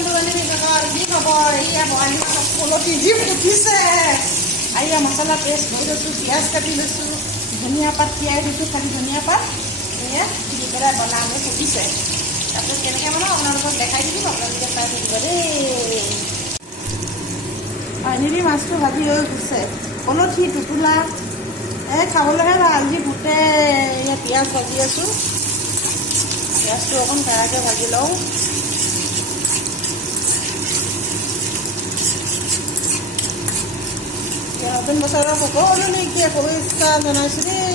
বন্ধু বান্ধৱীসকল কি খবৰ? এয়া বৰালি মাছৰ পলতি যি ফুটিছে। এয়া মছলা পেষ্ট কৰি লৈছোঁ, পিঁয়াজ কাটি লৈছোঁ, ধনিয়া পাত তিয়াই দিছোঁ, খালি ধনিয়া পাত এয়া দি পেলাই বনাবলৈ ফুটিছে। তাৰপিছত কেনেকৈ বনাওঁ আপোনালোকক দেখাই দিম, আপোনালোকে চাই থাকিব দেই। ফাইনেলি মাছটো ভাজি হৈ গৈছে। পলঠি টোপোলা খাবলৈহে ভাল। যি গোটে এয়া পিঁয়াজ ভাজি আছোঁ, পিঁয়াজটো অকণ কাঢ়াকৈ ভাজি লওঁ। নতুন বছৰৰ সকলোলৈকে শুভেচ্ছা জনাইছোঁ দেই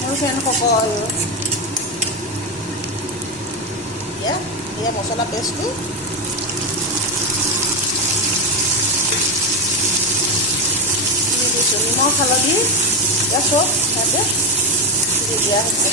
মোৰ ফ্ৰেণ্ডসকল। এয়া মছলা পেষ্টটো দি দিছোঁ, নিমখ হালধি এয়া চব ইয়াতে দি দিয়া হৈছে।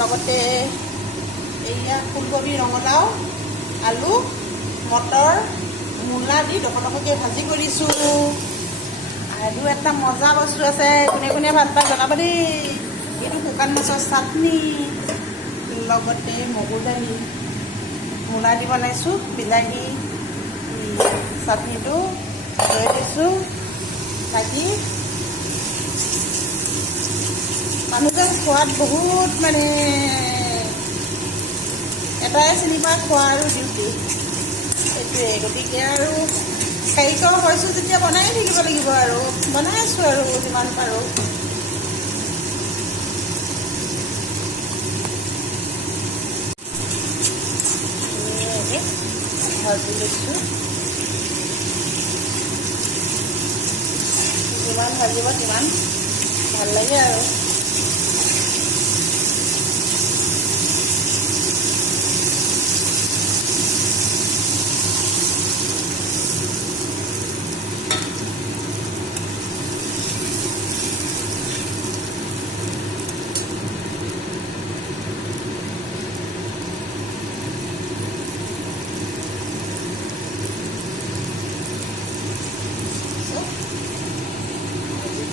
লগতে এয়া ফুলকবি, ৰঙালাও, আলু, মটৰ, মূলা দি ডখৰকৈ ভাজি কৰিছোঁ। আৰু এটা মজা বস্তু আছে, কোনে কোনে ভাল পায় জনাব দেই। এইটো শুকান মাছৰ চাটনি, লগতে মগুৰ দালি, মূলা দি বনাইছোঁ, বিলাহী চাটনিটো লৈ দিছোঁ। বাকী মানুহজন খোৱাত বহুত মানে এটাই চিনি পায়, খোৱা আৰু ডিউটি সেইটোৱে। গতিকে আৰু কাৰিকৰ হৈছোঁ যেতিয়া বনাই থাকিব লাগিব আৰু বনাই আছোঁ আৰু যিমান পাৰোঁ। ভাজি লৈছোঁ, যিমান ভাজিব সিমান ভাল লাগে আৰু।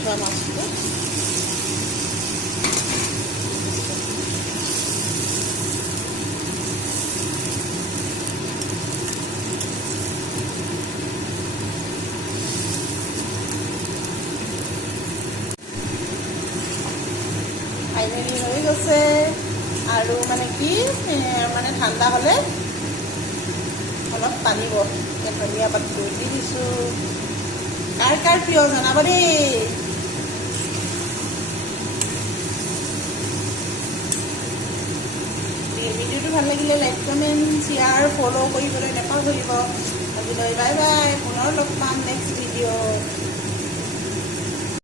মাছটো ফাইনেলি হৈ গৈছে। আৰু মানে কি মানে ঠাণ্ডা হ'লে অলপ টানিব। ধনিয়া পাত দি দিছোঁ। কাৰ কাৰ প্ৰিয় জনাব দেই। ভিডিঅ'টো ভাল লাগিলে লাইক, কমেণ্ট, শ্বেয়াৰ, ফ'ল' কৰিবলৈ নাপাহৰিব। আজিলৈ বাই বাই। পুনৰ লগ পাম নেক্সট ভিডিঅ'।